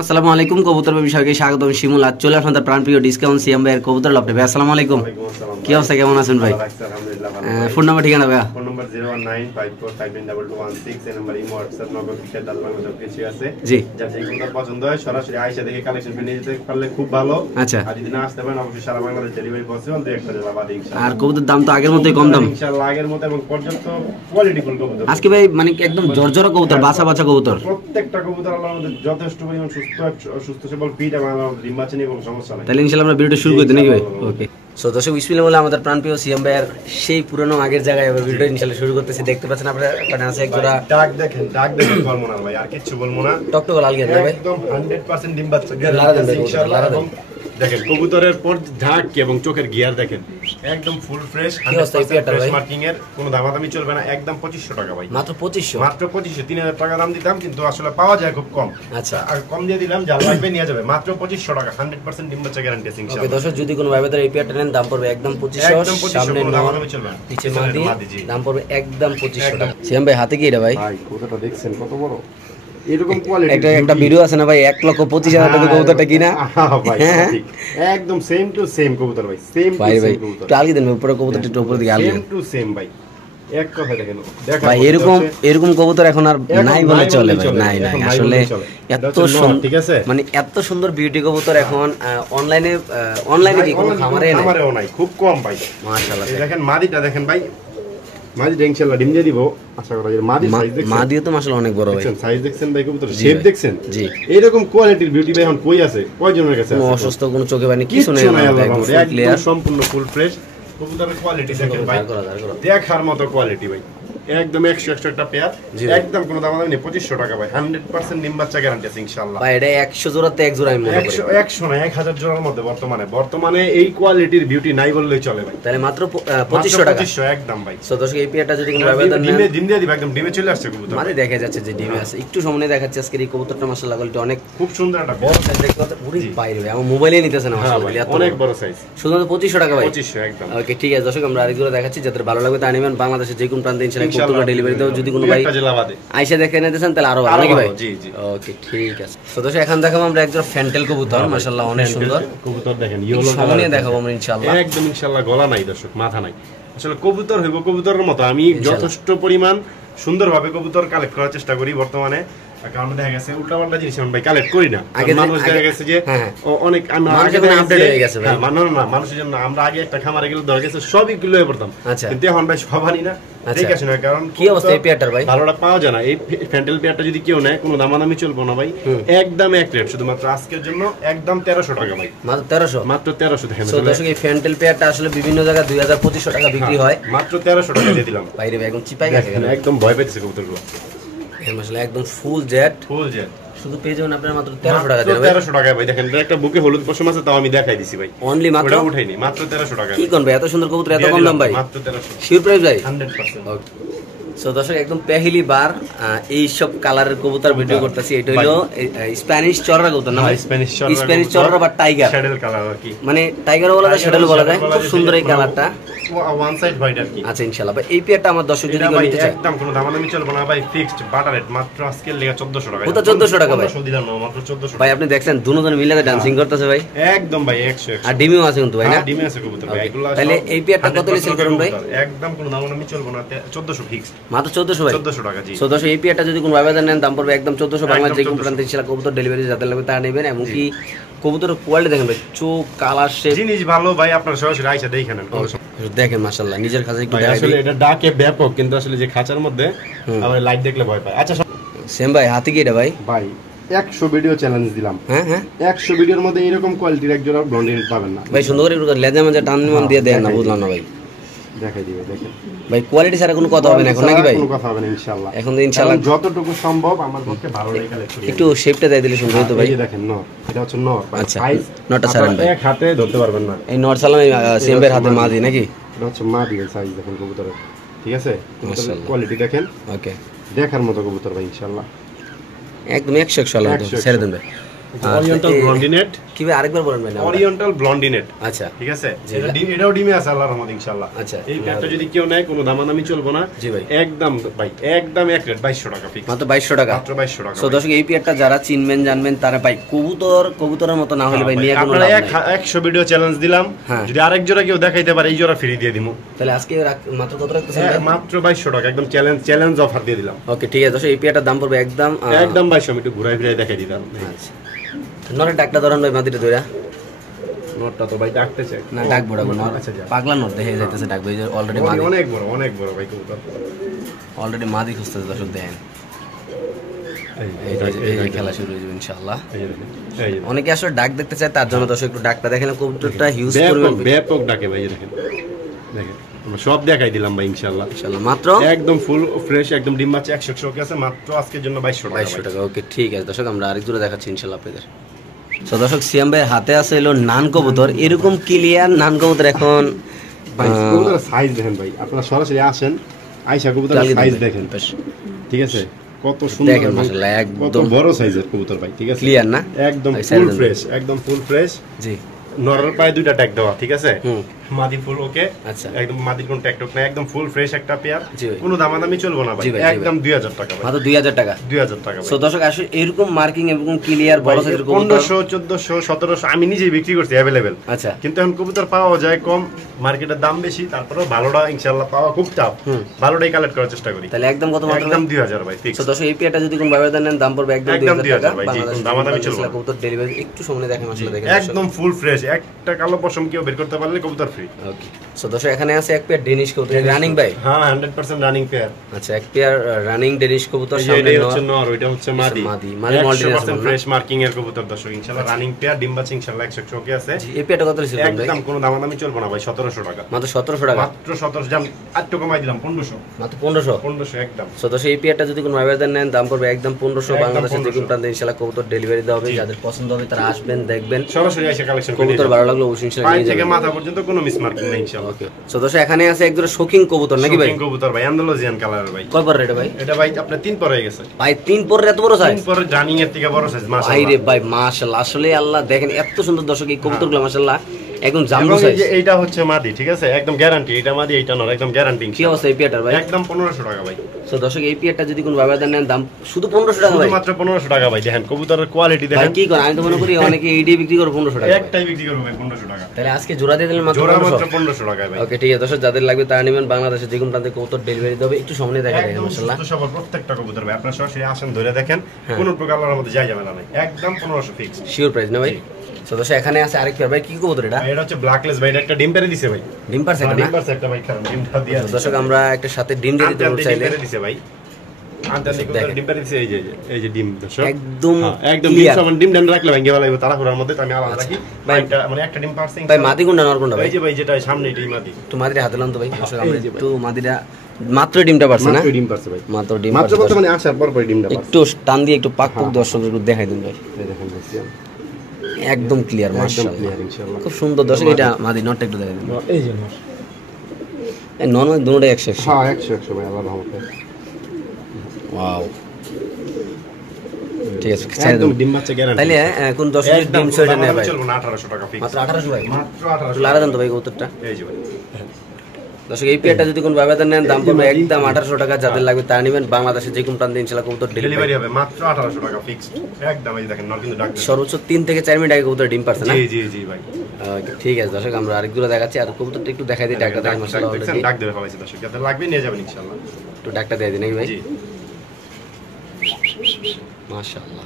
আসসালামু আলাইকুম কবুতর বিষয়কে স্বাগতম শিমুল। আজ চলে আসলাম তার প্রাণপ্রিয় ডিসকাউন্ট সিএম ভাইয়ের কবুতর লফটে। ভাই আসসালামু আলাইকুম, কি অবস্থা, কেমন আছেন ভাই? ফোন নাম্বার ঠিকানা ভাইয়া? ফোন নাম্বার 01954599216 এই নাম্বার ইমো হোয়াটসঅ্যাপ নগদ বিকাশ দালাল সব কিছু আছে। জি, যাতে কোনটা পছন্দ হয় সরাসরি আয়শা দেখে কালেকশন নিয়ে যেতে পারলে খুব ভালো। আচ্ছা, আর যদি না আসতে পারেন অবশ্যই সারা বাংলাদেশ ডেলিভারি পসিবল, দুই একটা জেলা বাদে ইনশাআল্লাহ। আর কবুতর দাম তো আগের মতোই কম দাম ইনশাআল্লাহ, আগের মতো এবং পর্যাপ্ত কোয়ালিটিফুল কবুতর। আজকে ভাই মানে একদম জর্জরা কবুতর, বাছা বাছা কবুতর, প্রত্যেকটা কবুতর আল্লাহর মধ্যে যথেষ্ট পরিমাণ সুস্থ সবল ফিট এবং ডিম বাচ্চা নিয়ে কোনো সমস্যা নাই। তাহলে ইনশাআল্লাহ আমরা ভিডিওটা শুরু করতে নাকি ভাই? ওকে, সো দর্শক বিসমিল্লাহ বলে আমাদের প্রাণপ্রিয় সিএম ভাইয়ের সেই পুরনো আগের জায়গায় এবার ভিডিও ইনশাআল্লাহ শুরু করতেছি। দেখতে পাচ্ছেন আপনারা এখানে আছে এক জোড়া ডাক দেখেন বলবো না ভাই, আর কিছু বলবো না। টকটক লাল গেছে ভাই, একদম 100% ডিম বাচ্চা গ্যারান্টি ইনশাআল্লাহ। এবং দেখেন কবুতরের পর ঢাক এবং চোখের গিয়ার দেখেন একদম ফুল ফ্রেশ, 100% ফ্রেশ মার্কিং এর, কোনো দামাদামি চলবে না। একদম 2500 টাকা ভাই, মাত্র 2500, মাত্র 2500। 3000 টাকা দাম দিতাম কিন্তু আসলে পাওয়া যায় খুব কম। আচ্ছা, আর কম দিয়ে দিলাম, যা লাগবে নিয়ে যাবে, মাত্র 2500 টাকা, 100% ডিম বাচ্চা গ্যারান্টি আছে ইনশাআল্লাহ। ওকে দর্শক, যদি কোনো ভাইবাদের এই পেয়ারটা নেন দাম পড়বে একদম 2500, সামনে দামাদামি চলবে না, নিচে মাদি দাম পড়বে একদম 2500 টাকা। সিএম ভাই হাতে কি এটা ভাই? ভাই কবুতরটা দেখছেন কত বড়, এরকম কোয়ালিটি। একটা ভিডিও আছে না ভাই 1,25,000 টাকা কবুতরটা কিনা ভাই, ঠিক একদম সেম টু সেম কবুতর ভাই, সেম টু সেম কবুতর। একটু আলগি দেন উপরে কবুতরটা, একটু উপরে দিকে আলগি সেম টু সেম ভাই, এক কথা দেখেন। দেখা ভাই এরকম কবুতর এখন আর নাই বলে চলে ভাই, নাই আসলে এত সুন্দর, ঠিক আছে, মানে এত সুন্দর বিউটি কবুতর এখন অনলাইনে কি কোনো খামারেও নাই, খুব কম ভাই। মাশাআল্লাহ দেখেন মাদিটা দেখেন ভাই, মাদিটা ইনশাআল্লাহ ডিম দিয়ে দিব আশা করা যায়। মাদি সাইজ দেখছেন, মাদিও তো মাশাআল্লাহ অনেক বড় ভাই, সাইজ দেখছেন ভাই, কবুতর শেপ দেখছেন। জি, এরকম কোয়ালিটির বিউটি ভাই এখন কই আছে, কয়জনের কাছে আছে? অসুস্থ কোনো চোখে পানি কিছু নেই, একদম সম্পূর্ণ ফুল ফ্রেশ কবুতরের কোয়ালিটি দেখেন ভাই, দেখার মতো কোয়ালিটি ভাই, একদম 100 একটা পেয়ার, একদম কোনো দাম নেই, 2500 টাকা ভাই, 100% ডিম বাচ্চা গ্যারান্টি আছে ইনশাআল্লাহ ভাই। এটা 100 জোড়াতে এক জোড়া, আমি মনে করি 100 না 1000 জোড়ার মধ্যে বর্তমানে এই কোয়ালিটির বিউটি নাই বললেই চলে ভাই। তাহলে মাত্র 2500 টাকা, 2500 একদম ভাই। সো দর্শক এই পেয়ারটা যদি কোনো ভাবে দেন, ডিম দিয়ে দিবা, একদম ডিমে চলে আসছে কবুতর, মানে দেখা যাচ্ছে যে ডিমে আছে। একটু সামনে দেখাচ্ছে আজকে এই কবুতরটা মাশাআল্লাহ কোয়ালিটি অনেক খুব সুন্দর একটা বড় সাইজ, দেখতে পাচ্ছেন পুরো বাইরে ভাই, আমার মোবাইলে নিতেছে না মাশাআল্লাহ, অনেক বড় সাইজ, শুধুমাত্র 2500 টাকা ভাই, 2500 একদম। ওকে ঠিক আছে দর্শক, আমরা আরেকগুলো দেখাচ্ছি, যাদের ভালো লাগবে তা নেবেন। বাংলাদেশের যে কোনো প্রান্তে ইনশাআল্লাহ কবুতর ডেলিভারি দেব, যদি কোনো ভাই আইসা দেখে নিতেছেন তাহলে আরো ভালো নাকি ভাই? জি জি, ওকে ঠিক আছে। তো দর্শক এখন দেখাবো আমরা একজন ফ্যান্টেল কবুতর, মাশাআল্লাহ অনেক সুন্দর কবুতর দেখেন, ইয়েলো সামনে দেখাবো আমরা ইনশাআল্লাহ, একদম ইনশাআল্লাহ গলা নাই দর্শক, মাথা নাই, আসলে কবুতর হইব কবুতরের মতো। আমি যথেষ্ট পরিমাণ সুন্দরভাবে কবুতর কালেক্ট করার চেষ্টা করি বর্তমানে, কারণ দেখা গেছে উল্টাপাল্টা জিনিস আমি ভাই কালেক্ট করি না। মানুষ দেখা গেছে যে অনেক আপডেট হয়ে গেছে ভাই, না মানুষের জন্য আমরা আগে একটা খামারে গেলে ধরে গেছে সবই কিলো হয়ে পড়তাম, কিন্তু এখন ভাই সবারই না, ঠিক আছে না। কারণ কি অবস্থা এই পেয়ারটার ভাই, ভালোটা পাওয়া যায় না। এই ফ্যান্টেল পেয়ারটা যদি কেউ নেয় কোনো দামাদামি চলবো না ভাই, একদম এক রেট, শুধুমাত্র আজকের জন্য একদম 1300 টাকা ভাই, মাত্র 1300 দেখেন। তো দর্শক এই ফ্যান্টেল পেয়ারটা আসলে বিভিন্ন জায়গায় 2000-2500 টাকা বিক্রি হয়, মাত্র 1300 টাকা দিয়ে দিলাম বাইরে ভাই, একদম চিপাই গেছে, একদম ভয় পেতেছে কবুতরগুলো, আসলে একদম ফুল জেট শুধু পেয়ে যাবেন আপনারা মাত্র 1300 টাকা দেবেন। 1300 টাকা ভাই, দেখেন একটা বুকে হলুদ পশম আছে, তাও আমি দেখাই দিছি ভাই, অনলি মাত্র উঠাইনি, মাত্র 1300 টাকা। কি কোন ভাই এত সুন্দর কবুতর এত কম দাম ভাই, মাত্র 1300 শিওর প্রাইস ভাই 100%। ওকে সো দর্শক একদম পেহিলি বার এই সব কালারের কবুতর ভিডিও করতেছি। এটা হলো স্প্যানিশ চররা কবুতর না ভাই, স্প্যানিশ চররা বা টাইগার, শ্যাডেল কালার আর কি, মানে টাইগারও বলা যায় শ্যাডেল বলা যায়, খুব সুন্দর এই কালারটা, ওয়ান সাইড হোয়াইট আর কি। আচ্ছা ইনশাআল্লাহ ভাই এই পেয়ারটা আমার দর্শক যদি কেউ নিতে চায় একদম কোনো দামাদামি চলবে না ভাই, ফিক্সড বাটার রেট, মাত্র আজকের লেগে 1400 টাকা, ওটা 1400 টাকা ভাই, 1400 দিলাম না, মাত্র 1400 ভাই। আপনি দেখছেন দুজন মিলে ডান্সিং করতেছে ভাই, একদম ভাই 100 আর ডিমিও আছে কিন্তু ভাই, না ডিমে আছে কবুতর ভাই, এগুলো তাহলে এই পেয়ারটা কত সেল করুন ভাই? একদম কোনো দামাদামি চলবে না, 1400 ফিক্সড, মাত্র 1400 ভাই, 1400 টাকা জি। সো দর্শক এই পেয়ারটা যদি কোনো ভাবে নেন দাম পড়বে একদম 1400, বাংলাদেশ যে কোনো প্রান্তে ইনশাআল্লাহ কবুতর ডেলিভারি যাতে লাগবে তা নেবেন। এমনকি কবুতরের কোয়ালিটি দেখেন ভাই, চোখ কালার শেপ জিনিস ভালো ভাই, আপনারা সরাসরি আইসা দেখে নেন, দেখেন মাশাআল্লাহ নিজের কাছে একটু দেখাই আসলে এটা ডাকে ব্যাপক, কিন্তু আসলে যে খাঁচার মধ্যে আমরা লাইট দেখলে ভয় পাই। আচ্ছা সেম ভাই হাতে কি এটা ভাই? ভাই 100 ভিডিও চ্যালেঞ্জ দিলাম, হ্যাঁ 100 ভিডিওর মধ্যে এরকম কোয়ালিটির একজোড়া ব্লন্ডিন পাবেন না ভাই, সুন্দর করে লেজা মেজা টান মান দিয়ে দেন না, বুঝলাম না ভাই, দেখাই দিবে দেখেন ভাই কোয়ালিটি ছাড়া কোনো কথা হবে না এখন নাকি ভাই? কোনো কথা হবে না ইনশাআল্লাহ, এখন ইনশাআল্লাহ যতটুকু সম্ভব আমার পক্ষে ভালো লেগে কালেক্ট করি। একটু শেপটা দেই দিলে সুন্দর হতো ভাই, এই দেখেন নর, এটা হচ্ছে নর, আচ্ছা নরটা ছাড়েন ভাই, এক হাতে ধরতে পারবেন না, এই নর সালাম সেম ভাইয়ের হাতে মাদি নাকি, এটা হচ্ছে মাদি সাইজ দেখেন কবুতরের, ঠিক আছে, কোয়ালিটি দেখেন, ওকে দেখার মতো কবুতর ভাই ইনশাআল্লাহ, একদম 100 ছেড়ে দেন ভাই। ওরিয়েন্টাল ব্লন্ডিনেট। কি ভাই আরেকবার বলেন ভাই? ওরিয়েন্টাল ব্লন্ডিনেট। আচ্ছা, ঠিক আছে, এটাও ডিমে আছে আল্লাহর রহমতে ইনশাআল্লাহ। আচ্ছা, এই প্যাকটা যদি কেউ নেয় কোনো দামাদামি চলবে না। জি ভাই, একদম ভাই একদম এক রেট 2200 টাকা ফিক্স, মাত্র 2200 টাকা। মাত্র 2200 টাকা। সো দর্শক এই পেয়ারটা যারা চিনবেন জানবেন তারা ভাই কবুতরের মতো না হলে ভাই নিয়ে কোনো লাভ নাই। 100 ভিডিও চ্যালেঞ্জ দিলাম, যদি আরেক জোড়া কেউ দেখাইতে পারে এই জোড়া ফ্রি দিয়ে দিমু। তাহলে আজকে মাত্র কত রাখতেছেন? মাত্র 2200 টাকা, একদম চ্যালেঞ্জ অফার দিয়ে দিলাম। ওকে ঠিক আছে দর্শক, এই পেয়ারটার দাম পড়বে একদম 2200। আমি একটু ঘুরাই ফিরাই দেখাই দিলাম। আচ্ছা, নরের ডাকটা ধরেন ভাই, মাটিতে ধইরা। নটটা তো ভাই ডাকতেছে না, ডাকবো নর। আচ্ছা, পাগলা নর দেখে যাইতেছে ডাকবে, এই যে অলরেডি মাদি, অনেক বড় ভাই কবুতর, অলরেডি মাদি খুঁজতেছে দর্শক দেখেন। এই খেলা শুরু হয়ে যাবে ইনশাআল্লাহ। অনেকে আসলে ডাক দেখতে চায়, তার জন্য দর্শক একটু ডাকটা দেখেন, কবুতরটা হিউজ পরিমাণ ব্যাপক ডাকে ভাই। দেখেন আমরা সব দেখাই দিলাম ভাই ইনশাআল্লাহ। মাত্র একদম ফুল ফ্রেশ, একদম ডিম বাচ্চা 100 ওকে আছে, মাত্র আজকের জন্য 2200 টাকা। ওকে ঠিক আছে দর্শক, আমরা আরেক জোড়া দেখাচ্ছি ইনশাআল্লাহ আপনাদের। তো দর্শক সিয়াম ভাইয়ের হাতে আছে হলো নান কবুতর, এরকম ক্লিয়ার নান কবুতর এখন ভাই কবুতরের সাইজ দেখেন ভাই, আপনারা সরাসরি আসেন, আয়েশা কবুতরের সাইজ দেখেন, ঠিক আছে কত সুন্দর দেখেন মাশাআল্লাহ, একদম বড় সাইজের কবুতর ভাই, ঠিক আছে ক্লিয়ার না, একদম ফুল ফ্রেশ, একদম ফুল ফ্রেশ। জি, নরের পায়ে দুইটা ট্যাগ দেওয়া, ঠিক আছে, মাদি ফুল ওকে। আচ্ছা, একদম মাদির কোন ট্যাগ টক না, একদম ফুল ফ্রেশ একটা পেয়ার, কোনো দামাদামি চলবে না ভাই, একদম 2000 টাকা ভাই, মাত্র 2000 টাকা, 2000 টাকা। সো দর্শক আসলে এরকম মার্কিং এবং ক্লিয়ার বড় সাইজের কবুতর 1500 1400 1700 আমি নিজেই বিক্রি করছি अवेलेबल। আচ্ছা, কিন্তু এখন কবুতর পাওয়া যায় কম, মার্কেটের দাম বেশি, তারপরেও ভালোটা ইনশাআল্লাহ পাওয়া খুব টাফ, ভালোটাই কালেক্ট করার চেষ্টা করি। তাহলে একদম কত? মাত্র একদম 2000 ভাই ফিক্স। সো দর্শক এই পেয়ারটা যদি কোন ভাবে দেন দাম পড়বে একদম 2000 টাকা ভাই, কোনো দামাদামি চলবে না। কবুতর ডেলিভারি একটু সময় দেখেন আসলে দেখেন, একদম ফুল ফ্রেশ, একটা কালো পশম কেউ বের করতে পারলে কবুতর ফ্রি। ওকে, সো দর্শক এখানে আছে এক পেয়ার ডেনিশ কবুতর রানিং ভাই। হ্যাঁ 100% রানিং পেয়ার। আচ্ছা, এক পেয়ার রানিং ডেনিশ কবুতর, সামনে হচ্ছে নর, ওইটা হচ্ছে মাদি, মাদি 100% ফ্রেশ মার্কিং এর কবুতর দর্শক ইনশাআল্লাহ, রানিং পেয়ার, ডিম বাচ্চা ইনশাআল্লাহ 100 ওকে আছে। এই পেয়ারটা কত ছিল ভাই? একদম কোনো দামাদামি চলবে না ভাই, 1700 টাকা, মাত্র 1700 টাকা, মাত্র 1700 জাম, আর তো কমাই দিলাম 1500, মাত্র 1500 1500 একদম। সো দর্শক এই পেয়ারটা যদি কোন ভাবে নেন দাম পড়বে একদম 1500, বাংলাদেশের যে কোন প্রান্তে ইনশাআল্লাহ কবুতর ডেলিভারি দেওয়া হবে। যাদের পছন্দ হবে তারা আসবেন, দেখবেন, সরাসরি এসে কালেকশন করে কবুতর ভালো লাগলো অবশ্যই ইনশাআল্লাহ নিয়ে যাবেন, থেকে যাবেন, মাথা পর্যন্ত কোনো মিস মার্কিং নেই ইনশাআল্লাহ। ওকে, সো দর্শক এখানে আছে এক জোড়া শোকিং কবুতর নাকি ভাই? শোকিং কবুতর ভাই, আন্দালুজিয়ান কালার ভাই। কয় পর এটা ভাই? এটা ভাই আপনার 3 পর হয়ে গেছে ভাই, 3 পরের এত বড় সাইজ? 3 পর রানিং এর থেকে বড় সাইজ মাশাআল্লাহ। ভাই রে ভাই মাশাআল্লাহ, আসলে আল্লাহ দেখেন এত সুন্দর দর্শক এই কবুতরগুলো মাশাআল্লাহ একদম জাম্বো সাইজ। এইটা হচ্ছে মাদি, ঠিক আছে, একদম গ্যারান্টি, এটা মাদি এইটা নর, একদম গ্যারান্টি। কি অবস্থা এই পেয়ারটার ভাই? একদম 1500 টাকা ভাই। সো দর্শক এই পেয়ারটা যদি কোন ভাবে নেন দাম শুধু 1500 টাকা ভাই, মাত্র 1500 টাকা ভাই। দেখেন কবুতরের কোয়ালিটি দেখেন, ভাই কি করে, আমি তো মনে করি অনেকে এইডি বিক্রি করে 1500 টাকা, একটাই বিক্রি করব ভাই 1500 টাকা। তাহলে আজকে জোড়া দিয়ে দিলেন মাত্র জোড়া মাত্র 1500 টাকা ভাই। ওকে ঠিক আছে দর্শক, যাদের লাগবে তারা নেবেন, বাংলাদেশের যে কোন প্রান্তে কবুতর ডেলিভারি দেবে, একটু সামনে দেখা যায় মাশাআল্লাহ। সুস্থ সবল প্রত্যেকটা কবুতর ভাই, আপনারা সরাসরি আসেন, ধরে দেখেন, কোনো প্রকার আল্লাহর মধ্যে যাই যাবে না ভাই, একদম 1500 ফিক্স, শিওর প্রাইস না ভাই। সো দর্শক এখানে আছে আরেক পেয়ার ভাই, কি কবুতর এটা? এটা হচ্ছে ব্ল্যাকলেস ভাই, এটা একটা ডিম পেরে দিছে ভাই, ডিম পারছে না? ডিম পারছে একটা ভাই, কারণ ডিমটা দিয়া দর্শক আমরা একটা সাথে ডিম দিয়ে দিতে চাইলে পেরে দিছে ভাই, আন্তানিক ডিম পেরে দিছে, এই যে ডিম দর্শক একদম একদম ডিম সমান, ডিম ডান রাখলে ভাঙে ভালো হবে, তাড়াহুড়ার মধ্যে আমি আলাদা রাখি ভাই, এটা মানে একটা ডিম পারছে ভাই। মাদি কোনটা নর কোনটা ভাই? এই যে ভাই যেটা সামনে এটাই মাদি। একটু মাদিরা হাতে লান তো ভাই, দর্শক আমরা একটু মাদিরা মাত্র ডিমটা পারছে না? মাত্র ডিম পারছে ভাই, মাত্র ডিম মাত্র কত মানে আসার পর পর ডিমটা পারছে। একটু টান দিয়ে একটু পাক পাক দর্শকদের একটু দেখাই দিন ভাই, এই দেখেন দেখছি একদম ক্লিয়ার মাশাআল্লাহ, খুব সুন্দর দর্শক। এটা মাদি নটটা একটু দেখাই দিন, এই যে নর, এই নন দুটোই 100 হ্যাঁ 100 ভাই, আল্লাহর রহমতে। ওয়াও, ঠিক আছে একদম ডিম বাচ্চা গ্যারান্টি। তাহলে কোন দর্শক ডিম ছয়টা নেয় ভাই? চলবে না 1800 টাকা ফিক্স, মাত্র 1800 ভাই, মাত্র 1800 লারা দেন তো ভাই কবুতরটা। এই যে ভাই দর্শক এই পেয়ারটা যদি কোন ভাবে নেন দাম পড়বে একদম 1800 টাকা, যাদের লাগবে তারা নেবেন, বাংলাদেশের যে কোন প্রান্তে ইনশাআল্লাহ কবুতর ডেলিভারি হবে, মাত্র 1800 টাকা ফিক্স একদম। এই দেখেন নর কিন্তু ডাক দিছে, সর্বোচ্চ 3 থেকে 4 মিনিট আগে কবুতর ডিম পারছে না? জি জি ভাই। ওকে ঠিক আছে দর্শক, আমরা আরেক দুটো দেখাচ্ছি, আর কবুতরটা একটু দেখাই দিই, ডাকটা দেখাই মাশাআল্লাহ অলরেডি ডাক দেবে ফলাইছে দর্শক, যাদের লাগবে নিয়ে যাবেন ইনশাআল্লাহ। একটু ডাকটা দিয়ে দিন নাকি ভাই? জি মাশাআল্লাহ।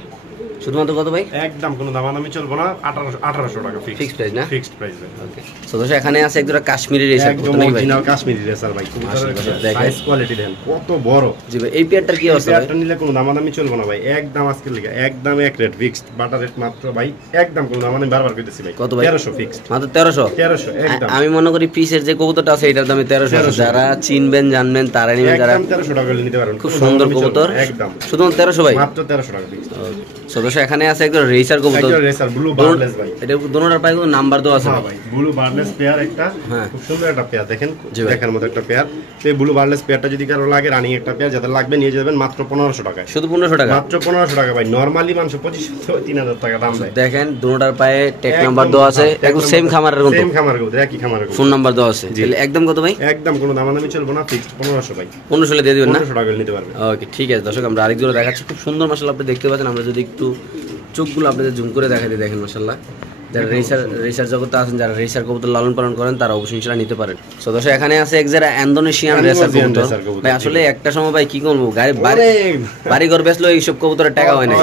শুধুমাত্র কত ভাই? একদম কোনো দামাদামি চলবে না, 1800 টাকা ফিক্স, ফিক্সড প্রাইস না? ফিক্সড প্রাইস ভাই। ওকে, সো দর্শক এখানে আছে একজোড়া কাশ্মীরি রেশার একদম কবুতর নাকি ভাই? অরিজিনাল কাশ্মীরি রেসার ভাই, কবুতরের সাইজ কোয়ালিটি দেন কত বড়। জি ভাই, এই পেয়ারটার কি অবস্থা ভাই? পেয়ারটা নিলে কোনো দামাদামি চলবে না ভাই, একদম আজকে লিখা একদম এক রেট ফিক্সড, বাটার রেট মাত্র ভাই, একদম কোনো দামাদামি বারবার কইতেছি ভাই। কত ভাই? 1300 ফিক্সড, মাত্র 1300 একদম। আমি মনে করি পিসের যে কবুতরটা আছে এটার দামে 1300, যারা চিনবেন জানবেন তারা নেবেন, যারা একদম 1300 টাকা নিতে পারেন, খুব সুন্দর কবুতর, একদম শুধুমাত্র 1300 ভাই, মাত্র 1300 টাকা ফিক্সড। সো দর্শক দর্শক এখানে আছে একজন রেসার কবুতর, একজন রেসার ব্লু বার্ডলেস ভাই। এটা দুটোটার পায়ে কিন্তু নাম্বার দেওয়া আছে ভাই, ব্লু বার্ডলেস পেয়ার একটা, খুব সুন্দর একটা পেয়ার, দেখেন দেখার মতো একটা পেয়ার। সেই ব্লু বার্ডলেস পেয়ারটা যদি কারো লাগে, রানিং একটা পেয়ার যাদের লাগবে নিয়ে যাবেন মাত্র 1500 টাকায়। শুধু 1500 টাকা, মাত্র 1500 টাকা ভাই। নরমালি মানুষ 2500-3000 টাকা দাম দেয়। দেখেন দুটোটার পায়ে টেক নাম্বার দেওয়া আছে, একদম সেম খামারের মতো, সেম খামারের মতো, একই খামারের মতো ফোন নাম্বার দেওয়া আছে। তাহলে একদম কত ভাই? একদম কোনো দামাদামি চলবে না, ফিক্সড 1500 ভাই। 1500 দিয়ে দিবেন না? 1500 টাকা নিতে পারবেন। ওকে ঠিক আছে দর্শক, আমরা আরেক জোড়া দেখাচ্ছি, খুব সুন্দর মাশাআল্লাহ আপনি দেখতে পাচ্ছেন। আমরা যদি একটু চোখগুলো আপনাদের জুম করে দেখাই দিই, দেখেন মাশাআল্লাহ। যারা রেসার জগতে আছেন, যারা রেসার কবুতর লালন পালন করেন, তারা অবশ্যই সেটা নিতে পারেন। সো দর্শক এখানে আছে এক যারা ইন্দোনেশিয়ান রেসার কবুতর ভাই। আসলে একটা সময় ভাই কি করবো, বাড়ি ঘর বেচলো এইসব কবুতরের টাকা হয় না।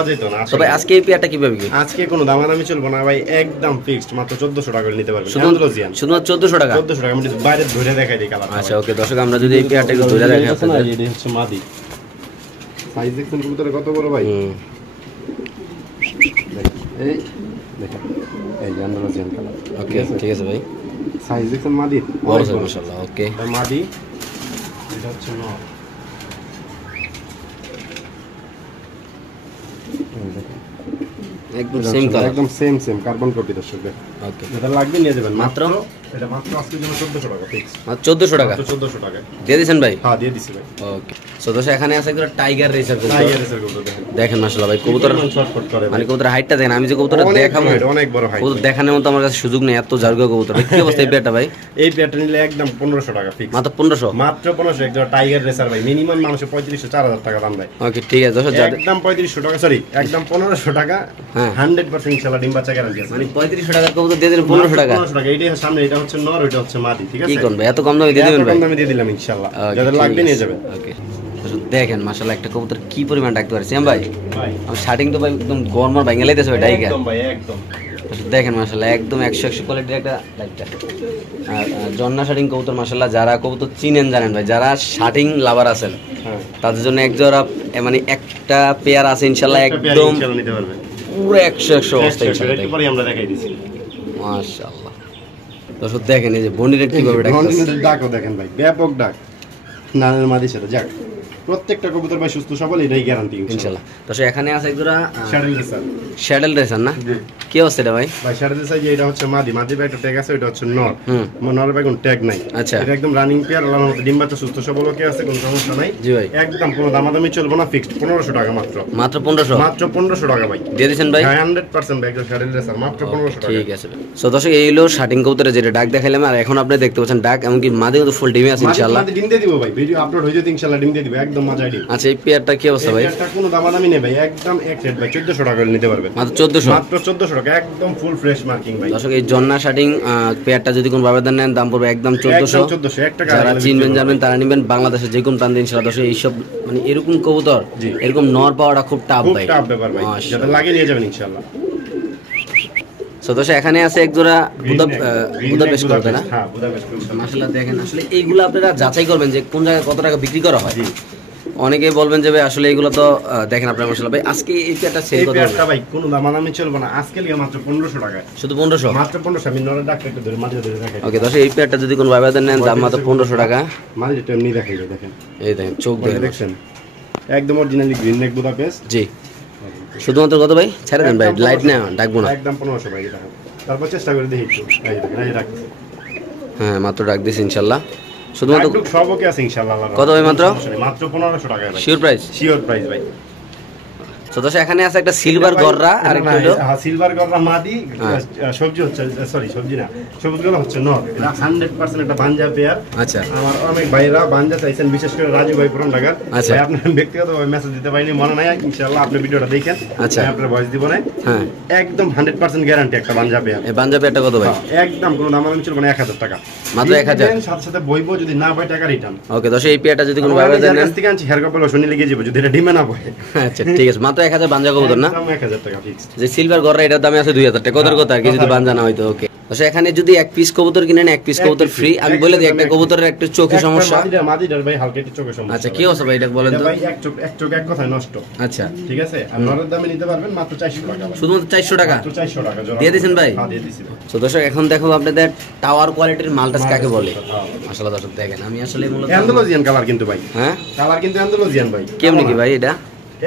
তো ভাই আজকে এই পেয়ারটা কিভাবে কি? আজকে কোনো দামাদামি চলবে না ভাই, একদম ফিক্সড মাত্র 1400 টাকা নিতে পারবেন। শুধুমাত্র 1400 টাকা? 1400 টাকা। আমি যদি বাইরে ধরে দেখাই দিই কালার। আচ্ছা ওকে দর্শক, আমরা যদি এই পেয়ারটা একটু ধরে দেখাই আপনাদের। এটা হচ্ছে মাদি। সাইজ দেখছেন কবুতরের কত বড় ভাই? এই দেখেন, এই আন্দালোজিয়ান কালার। ওকে ঠিক আছে ভাই, সাইজ দেখছেন মাদি বড় আছে মাশাআল্লাহ। ওকে মাদি, এটা হচ্ছে নর। একদম সেম কালার, একদম সেম কার্বন কপি দর্শক। ওকে এটা লাগবে নিয়ে যাবেন মাত্র। এটা মাত্র আজকের জন্য 1400 টাকা ফিক্স। মাত্র 1400 টাকা? 1400 টাকা দিয়ে দিবেন ভাই? হ্যাঁ দিয়ে দিছি ভাই। ওকে সো দর্শক এখানে আছে একটা টাইগার রেসার কবুতর। টাইগার রেসার কবুতর দেখেন মাশাআল্লাহ ভাই, কবুতর শর্টকাট করে মানে কবুতর হাইটটা দেখেন। আমি যে কবুতরটা দেখাবো অনেক বড় হাইট, কবুতর দেখানোর মতো আমার কাছে সুযোগ নেই, এত জার্গা কবুতর। কি অবস্থা এই পেয়ারটা ভাই? এই পেয়ারটা নিলে একদম 1500 টাকা ফিক্স। মাত্র 1500? মাত্র 1500। একদম টাইগার রেসার ভাই, মিনিমাম মানুষ 3500-4000 টাকা দাম দেয়। ওকে ঠিক আছে দর্শক, একদম 3500 টাকা, সরি একদম 1500 টাকা। 100% ইনশাআল্লাহ ডিম বাচ্চা গ্যারান্টি আছে। মানে 3500 টাকার কবুতর দিয়ে দিলেন 1500 টাকা? 1500 টাকা। এইটা সামনে, এটা হচ্ছে নর, এটা হচ্ছে মাদি। ঠিক আছে, কি কোন ভাই এত কম দামে দিয়ে দিবেন ভাই? কম দামে দিয়ে দিলাম ইনশাআল্লাহ, যাদের লাগবে নিয়ে যাবেন। ওকে দেখেন মাশাআল্লাহ একটা কবুতর কি পরিমাণ ডাকতে পারছে ভাই। আমি স্টার্টিং তো ভাই একদম গরমার ভাঙা লাইতেছে ভাই ডাইগা। একদম ভাই একদম দেখেন মাশাআল্লাহ একদম 100 কোয়ালিটির একটা ডাইগটা। আর জন্না শাটিং কবুতর মাশাআল্লাহ, যারা কবুতর চিনেন জানেন ভাই, যারা শাটিং লাভার আছেন তাদের জন্য এক জোড়া মানে একটা পেয়ার আছে ইনশাআল্লাহ, একদম নিতে পারবেন পুরো 100 অবস্থা ইনশাআল্লাহ। একটু পরে আমরা দেখাই দিছি মাশাআল্লাহ দর্শক দেখেন এই যে বন্ডিনেট কিভাবে ডাকছে। বন্ডিনেটের ডাকও দেখেন ভাই, ব্যাপক ডাক নানের মাদির সাথে। যাক প্রত্যেকটা কবুতর ভাই সুস্থ সবল, এটাই গ্যারান্টি ইনশাআল্লাহ। দর্শক এখানে আছে এক জোড়া শ্যাডেল রেসার। শ্যাডেল রেসার না? কি অবস্থা এটা ভাই? ভাই শ্যাডেল রেসার যে এটা হচ্ছে মাদি, মাদির ভাই একটা ট্যাগ আছে, এটা হচ্ছে নর। নরের ভাই কোনো ট্যাগ নাই। আচ্ছা, এটা একদম রানিং পেয়ার, আল্লাহর মতো ডিম বাচ্চা সুস্থ সবল ওকে আছে, কোনো সমস্যা নাই। জি ভাই একদম কোনো দামাদামি চলবে না, ফিক্সড 1500 টাকা মাত্র। মাত্র 1500? মাত্র 1500 টাকা ভাই দিয়ে দিবেন ভাই? 100% ভাই, একদম শ্যাডেল রেসার মাত্র 1500 টাকা। ঠিক আছে। সো দর্শক এই হলো শাটিং কবুতরের যেটা ডাক দেখাইলাম, আর এখন আপনি দেখতে পাচ্ছেন ডাক, এমনকি মাদি কিন্তু ফুল ডিমে আছে ইনশাআল্লাহ। মাদি ডিম দিয়ে দিব ভাই, ভিডিও আপলোড হয়ে যেতে ইনশাআল্লাহ ডিম দিয়ে দিব, একদম মজা ডিম। আচ্ছা এই পেয়ারটা কি অবস্থা ভাই? এটা কোনো দামাদামি নেই ভাই, একদম এক রেট ভাই, 1400 টাকা নিতে পারবেন। মাত্র 1400? মাত্র 1400 টাকা, একদম ফুল ফ্রেশ মার্কিং ভাই। দর্শক এই জন্না শাটিং পেয়ারটা যদি কোন ভাবে নেন দাম পড়বে একদম 1400। এক টাকা। যারা চিনবেন জানবেন তারা নেবেন, বাংলাদেশের যে কোন প্রান্তে ইনশাআল্লাহ। দর্শক এইসব মানে এরকম কবুতর এরকম নর পাওয়াটা খুব টাফ ভাই, খুব টাফ ব্যাপার ভাই, যাদের লাগে নিয়ে যাবেন ইনশাআল্লাহ। সো দর্শক এখানে আছে এক জোড়া বুদাপেস্ট করবে না? হ্যাঁ বুদাপেস্ট করবে মাশাআল্লাহ। দেখেন আসলে এইগুলো আপনারা যাচাই করবেন যে কোন জায়গায় কত টাকা বিক্রি করা হয়। অনেকেই বলবেন যে ভাই আসলে এগুলো তো দেখেন আপনারা মাশাআল্লাহ ভাই আজকে এই পেয়ারটা সেল কত? এই পেয়ারটা ভাই কোনো দামাদামি চলবে না, আজকে লিয়ে মাত্র 1500 টাকা। শুধু 1500? মাত্র 1500। আমি নরের ডাকটা একটু ধরে মাটি ধরে দেখাই। ওকে দর্শক এই পেয়ারটা যদি কোন ভাবে নেন দাম মাত্র 1500 টাকা। মাটিটা এমনি দেখাই দেখেন, এই দেখেন চোখ দেখেন একদম অরিজিনালি গ্রিন নেক বুদাপেস্ট। জি শুধুমাত্র কত ভাই? ছেড়ে দেন ভাই, লাইট না ডাকবো না। একদম 1500 ভাই। এটা তারপর চেষ্টা করে দেখি একটু, এই দেখেন এই রাখছি। হ্যাঁ মাত্র ডাক দিছি ইনশাআল্লাহ। শুধুমাত্র সব ওকে আছে ইনশাআল্লাহ। কত ভাই মাত্র? মাত্র 1500 টাকা ভাই। Sure price? শিওর প্রাইস ভাই। তো দর্শক এখানে আছে একটা সিলভার গররা আর একটা হলো সিলভার গররা মাদি, সবজি হচ্ছে সরি সবজি না, সবুজগুলো হচ্ছে নর। এটা 100% একটা বানজা পেয়ার। আচ্ছা আমার অনেক ভাইরা বানজা চাইছেন, বিশেষ করে রাজু ভাই পুরন ঢাকা। আচ্ছা ভাই আপনার ব্যক্তিগতভাবে মেসেজ দিতে পারিনি, মনে নাই, ইনশাআল্লাহ আপনি ভিডিওটা দেখেন। আচ্ছা আপনার ভয়েস দিব না। হ্যাঁ একদম 100% গ্যারান্টি একটা বানজা পেয়ার। এই বানজা পেয়ারটা কত ভাই? একদম কোনো দামাদামি চলবে না, 1000 টাকা মাত্র 1000। সাথে সাথে বইবো, যদি না পাই টাকা রিটার্ন। ওকে দর্শক এই পেয়ারটা যদি কোনো ভাবে নেন কাছ থেকে আনছি হেয়ার কাপড় শুনে লেগে যাবে যদি এটা ডিমে না পড়ে। আচ্ছা ঠিক আছে, মাত্র 1000 বানজা কবুতর না? একদম 1000 টাকা ফিক্সড। যে সিলভার গররা এটার দামে আছে 2000 টাকা, কত আর কি যদি বানজা না হইতো। ওকে দর্শক এখানে যদি এক পিস কবুতর কিনেন এক পিস কবুতর ফ্রি। আমি বলে দিই একটা কবুতরের একটা চোখে সমস্যা। মাদিটার ভাই হালকা একটু চোখে সমস্যা। আচ্ছা কি অবস্থা ভাই এটা বলেন তো? ভাই এক চোখ এক কথায় নষ্ট। আচ্ছা ঠিক আছে, আর নরের দামে নিতে পারবেন মাত্র 400 টাকা। শুধুমাত্র 400 টাকা? মাত্র 400 টাকা দিয়ে দিয়েছেন ভাই? হ্যাঁ দিয়ে দিছি। তো দর্শক এখন দেখো আপনাদের টাওয়ার কোয়ালিটির মালটাস কাকে বলে। মাশাআল্লাহ দর্শক দেখেন আমি আসলে মূলত অ্যান্ডালুজিয়ান কালার কিন্তু ভাই। হ্যাঁ কালার কিন্তু অ্যান্ডালুজিয়ান ভাই। কেমন কি ভাই এটা?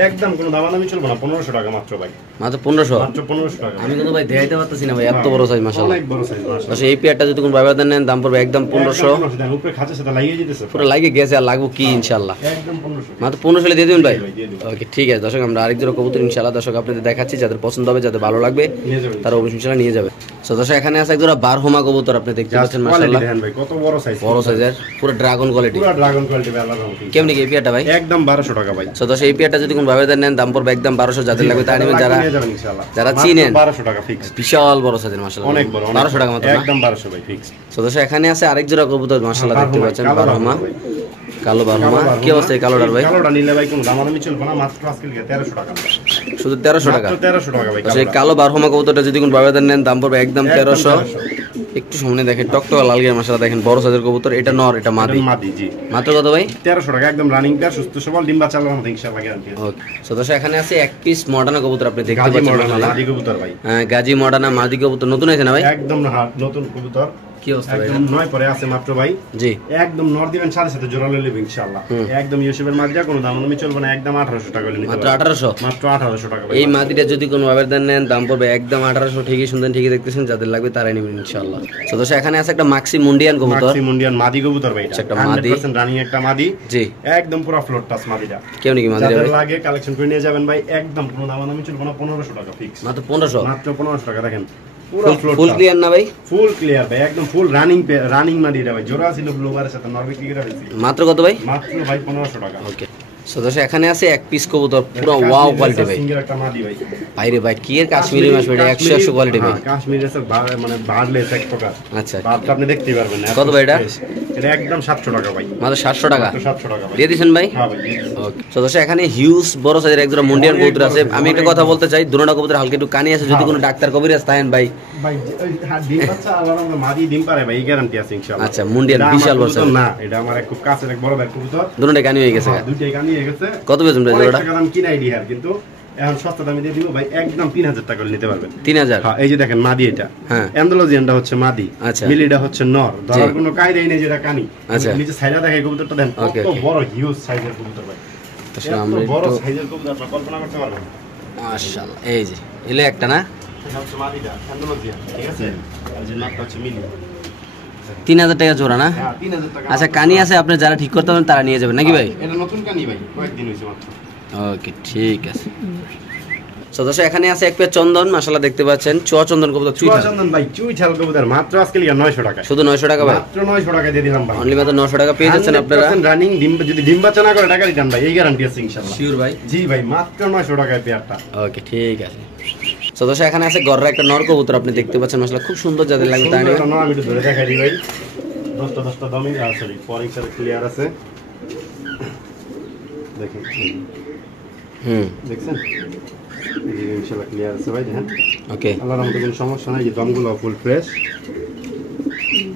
একদম কোনো দামাদামি চলবে না, 1500 টাকা মাত্র ভাই, মাত্র 1500। মাত্র 1500 টাকা। আমি কিন্তু ভাই দেখাইতে পারতেছি না ভাই, এত বড় সাইজ মাশাআল্লাহ, অনেক বড় সাইজ মাশাআল্লাহ। দর্শক এই পেয়ারটা যদি কোন ভাই নেন দাম পড়বে একদম 1500। দেন উপরে খাঁচার সাথে লাগিয়ে দিতেছে, পুরো লাগিয়ে গেছে, আর লাগবো কি ইনশাআল্লাহ, একদম 1500, মাত্র 1500 দিয়ে দিবেন ভাই। দিয়ে দিবেন। ওকে ঠিক আছে দর্শক, আমরা আরেক জোড়া কবুতর ইনশাআল্লাহ দর্শক আপনাদের দেখাচ্ছি, যাদের পছন্দ হবে, যাদের ভালো লাগবে নিয়ে যাবেন, তারা অবশ্যই ইনশাআল্লাহ নিয়ে যাবে। সো দর্শক এখানে আছে এক জোড়া বারহমা কবুতর, আপনি দেখতে পাচ্ছেন মাশাআল্লাহ, দেখেন ভাই কত বড় সাইজ, বড় সাইজের পুরো ড্রাগন কোয়ালিটি, পুরো ড্রাগন কোয়ালিটি ভাই, আল্লাহর রহমতে। কেমনি কি এই পেয়ারটা ভাই? একদম 1200 টাকা ভাই। সো দর্শক এই পেয়ারটা যদি কোন ভাবে নেন দাম পড়বে একদম 1200, যাদের লাগবে তারা নেবেন, যারা নিয়ে যাবেন ইনশাআল্লাহ, যারা মাত্র চিনেন 1200 টাকা ফিক্স, বিশাল বড় সাইজের মাশাআল্লাহ, অনেক বড়, 1200 টাকা মাত্র না? একদম 1200 ভাই ফিক্স। সো দর্শক এখানে আছে আরেক জোড়া কবুতর মাশাআল্লাহ, দেখতে পাচ্ছেন কালো বারহমা, ভাই। কালো বারহমা। কি অবস্থা এই কালোটার ভাই? কালোটা নিলে ভাই কোনো দামাদামি চলবে না, মাত্র আজকে 1300 টাকা, শুধু 1300 টাকা। মাত্র 1300 টাকা ভাই। সেই কালো বারহমা কবুতরটা যদি কোন ভাবে নেন দাম পড়বে একদম 1300। একটু সামনে দেখেন টকটকা লাল গিয়ে মাশাআল্লাহ, দেখেন বড় সাইজের কবুতর, এটা নর এটা মাদি। মাদি জি, মাত্র কত ভাই? 1300 টাকা, একদম রানিং পেয়ার, সুস্থ সবল, ডিম বাচ্চা আল্লাহর রহমতে ইনশাআল্লাহ গ্যারান্টি আছে। ওকে সো দর্শক এখানে আছে এক পিস মডার্না কবুতর, আপনি দেখতে গাজী পাচ্ছেন মডেল মাশাআল্লাহ, মাদি কবুতর ভাই, গাজী মডার্না মাদি কবুতর নতুন আছে না ভাই? একদম নতুন কবুতর, কি অবস্থা ভাই? একদম 9 পরে আছে মাত্র ভাই। জি একদম নর দিবেন, সাথে সাথে জোড়া লইলে ইনশাআল্লাহ, একদম ইউসুফের মাদিয়া, কোনো দামাদামি চলবে না, একদম 1800 টাকা হলে নিতে মাত্র পারবেন। 1800। মাত্র 1800 টাকা ভাই। এই মাদিটা যদি কোনো আবেদন নেন দাম পড়বে একদম 1800। ঠিকই শুনতেন, ঠিকই দেখতেছেন, যাদের লাগবে তারাই নেবেন ইনশাআল্লাহ। তো দর্শক এখানে আছে একটা মাক্সি মুন্ডিয়ান কবুতর, ম্যাক্সিমুন্ডিয়ান মাদি কবুতর ভাই, এটা একটা মাদি, 100% রানিং একটা মাদি, জি একদম পুরো ফ্লোর টাচ মাদিটা। কেমন কি মাদিটা যাদের ভাই? লাগে কালেকশন করে নিয়ে যাবেন ভাই, একদম কোনো দামাদামি চলবে না, 1500 টাকা ফিক্স, মাত্র 1500। মাত্র 1500 টাকা। দেখেন পুরো ফ্লোর ফুল ক্লিয়ার না ভাই? ফুল ক্লিয়ার ভাই, একদম ফুল রানিং মাদিটা ভাই, জোড়া ছিল ব্লুবারের সাথে, নরবে কি করে ফেলছি, মাত্র কত ভাই? মাত্র ভাই 1500 টাকা। ওকে সো দর্শক এখানে আছে এক পিস কবুতর, পুরো ওয়াও কোয়ালিটি ভাই, সিঙ্গেল একটা মাদি ভাই, বাইরে ভাই কি এর কাশ্মীরি মাছ ভাই, 100 কোয়ালিটি ভাই। কাশ্মীরি এসে মানে বাড়লে এক প্রকার, আচ্ছা বাদটা আপনি দেখতেই পারবেন না। কত ভাই এটা? এটা একদম 700 টাকা ভাই, মাত্র 700 টাকা মাত্র 700 টাকা ভাই। দিয়ে দিছেন ভাই? হ্যাঁ ভাই, দিয়ে দিচ্ছি। ওকে সো দর্শক এখানে হিউজ বড় সাইজের এক জোড়া মুন্ডিয়ান কবুতর আছে। আমি একটা কথা বলতে চাই, দুটোটা কবুতর হালকা একটু কানি আছে, যদি কোনো ডাক্তার কবিরাজ থাকেন ভাই, ভাই ওই ডিম বাচ্চা আল্লাহর রহমতে মাদি ডিম পারে ভাই, এই গ্যারান্টি আছে ইনশাআল্লাহ। আচ্ছা, মুন্ডিয়ান এটা বিশাল আমার বড় কবুতর সাইজ না, এটা আমার এক খুব কাছের এক বড় ভাই কবুতর, দুটোটা কানি হয়ে গেছে। দুইটাই কানি হয়ে গেছে। কত বেচুন ভাই অনেক জোড়াটা? টাকা দাম কিনা আইডি কিন্তু এখন সস্তা দামে দিয়ে দিব ভাই, একদম 3000 টাকা করে নিতে পারবেন। 3000? হ্যাঁ, এই যে দেখেন মাদি, এটা হ্যাঁ অ্যান্ডালুজিয়ানটা হচ্ছে মাদি, আচ্ছা। মিলিটা হচ্ছে নর, ধরার কোনো কায়দাই নেই, যেটা কানি। আচ্ছা। নিচে সাইডা দেখে কবুতরটা দেন, ওকে, কত ওকে। বড় হিউজ সাইজের কবুতর ভাই, তো এত আমরা বড় একটু সাইজের কবুতর আপনারা কল্পনা করতে পারবেন না। মাশাআল্লাহ, এই যে এলে একটা না, এটা হচ্ছে মাদিটা অ্যান্ডালুজিয়ান, ঠিক আছে, আর যে নাকটা হচ্ছে মিলি। 3000 টাকা জোড়া না? হ্যাঁ, 3000 টাকা। আচ্ছা কানি আছে, আপনি যারা ঠিক করতে পারেন তারা নিয়ে যাবেন নাকি ভাই? এটা নতুন কানি ভাই, কয়েকদিন হইছে মাত্র। ওকে ঠিক আছে। সো দর্শক এখানে আছে এক পেয়ার চন্দন, মাশাআল্লাহ দেখতে পাচ্ছেন, চুয়া চন্দন কবুতর, চুইঠাল, চন্দন ভাই, চুইঠাল কবুতর মাত্র আজকে 900 টাকা, শুধু 900 টাকা ভাই, মাত্র 900 টাকা দিয়ে দিলাম ভাই। অনলি মাত্র 900 টাকা পেয়ে যাচ্ছেন আপনারা। রানিং ডিম, যদি ডিম বাচ্চা না করে টাকা রিটার্ন ভাই, এই গ্যারান্টি আছে ইনশাআল্লাহ। শিওর ভাই? জি ভাই, মাত্র 900 টাকায় পেয়ারটা। ওকে ঠিক আছে। সো দর্শক এখানে আছে গররা একটা নর কবুতর, আপনি দেখতে পাচ্ছেন মাশাআল্লাহ খুব সুন্দর, যাদের লাগবে তারা নেবেন। আমি একটু ধরে দেখাই দিই ভাই, 10টা দামি, সরি ফরিং সারে ক্লিয়ার আছে, দেখেন দেখছেন, এই যে ইনশাআল্লাহ ক্লিয়ার আছে ভাই, দেখেন ওকে আল্লাহর রহমতে কোনো সমস্যা নাই, যে দমগুলো ফুল ফ্রেশ।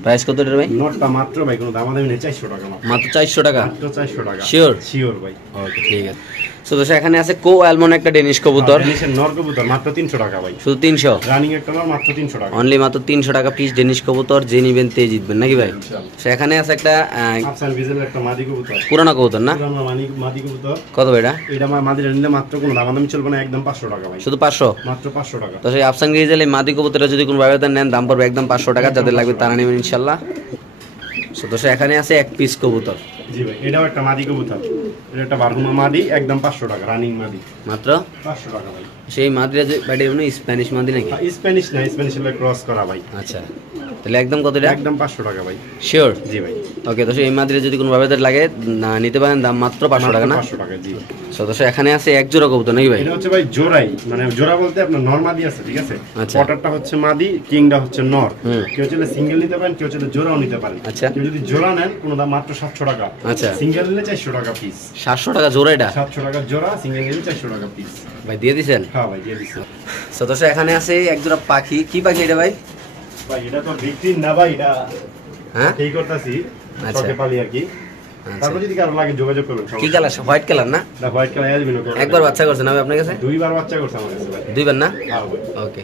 প্রাইস কত রে ভাই? নটটা মাত্র ভাই কোনো দামাদামি নেই, 400 টাকা মাত্র 400 টাকা? মাত্র 400 টাকা। শিওর? শিওর ভাই। ওকে ঠিক আছে। সো দর্শক এখানে আছে কো অ্যালমন্ড একটা ডেনিশ কবুতর, ডেনিশের নর কবুতর মাত্র 300 টাকা ভাই, শুধু 300? রানিং একটা নর মাত্র 300 টাকা, অনলি মাত্র 300 টাকা পিস ডেনিশ কবুতর, যে নিবেন তে জিতবেন নাকি ভাই? সো এখানে আছে একটা আফসান ভিজেলের একটা মাদি কবুতর, পুরানো কবুতর না? পুরানো মাদি কবুতর। কত ভাই এটা? এটা মাদিটা নিলে মাত্র কোনো দামাদামি চলবে না, একদম 500 টাকা ভাই, শুধু 500? মাত্র 500 টাকা। তো সেই আফসান গিরিজাল এই মাদি কবুতরটা যদি কোনো ভাবে নেন দাম পড়বে একদম 500 টাকা, যাদের লাগবে তারা নেবেন ইনশাআল্লাহ। সো দর্শক এখানে আছে এক পিস কবুতর, জি ভাই, এটাও একটা মাদি কবুতর, এটা একটা বারহুমা মাদি, একদম 500 টাকা, রানিং মাদি, মাত্র 500 টাকা ভাই। সেই মাদিরা যে বাইরে এমনি স্প্যানিশ মাদি নাকি? স্প্যানিশ না, স্প্যানিশের ক্রস করা ভাই, আচ্ছা তাহলে একদম কত এটা? একদম 500 টাকা ভাই। শিওর? জি ভাই। ওকে তো এই মাদিরা যদি কোনো ভাবে লাগে না নিতে পারেন, দাম মাত্র 500 টাকা না? 500 টাকা জি। সো দর্শক এখানে আছে এক জোড়া কবুতর নাকি ভাই? এটা হচ্ছে ভাই জোড়াই, মানে জোড়া বলতে আপনার নর মাদি আছে, ঠিক আছে, আচ্ছা। পটারটা হচ্ছে মাদি, কিংটা হচ্ছে নর। কেউ চাইলে সিঙ্গেল নিতে পারেন, কেউ চাইলে জোড়াও নিতে পারেন। আচ্ছা। কেউ যদি জোড়া নেন কোনো দাম মাত্র 700 টাকা, আচ্ছা। সিঙ্গেল নিলে 400 টাকা পিস। 700 টাকা জোড়া এটা? 700 টাকা জোড়া, সিঙ্গেল নিলে 400 টাকা পিস। ভাই দিয়ে দিছেন? হ্যাঁ ভাই, দিয়ে দিচ্ছি। সো দর্শক এখানে আছে এক জোড়া পাখি, কি পাখি এটা ভাই? ভাই এটা তো বিক্রি না ভাই, এটা হ্যাঁ ঠিক করতেছি, আচ্ছা। শখে পালি আর কি। তারপর যদি কারো লাগে যোগাযোগ করবেন। কি কালার? হোয়াইট কালার না? হোয়াইট কালার, একবার বাচ্চা করছেন আমি আপনার কাছে? 2বার বাচ্চা করছে আমার কাছে ভাই। 2বার না? হ্যাঁ ভাই। ওকে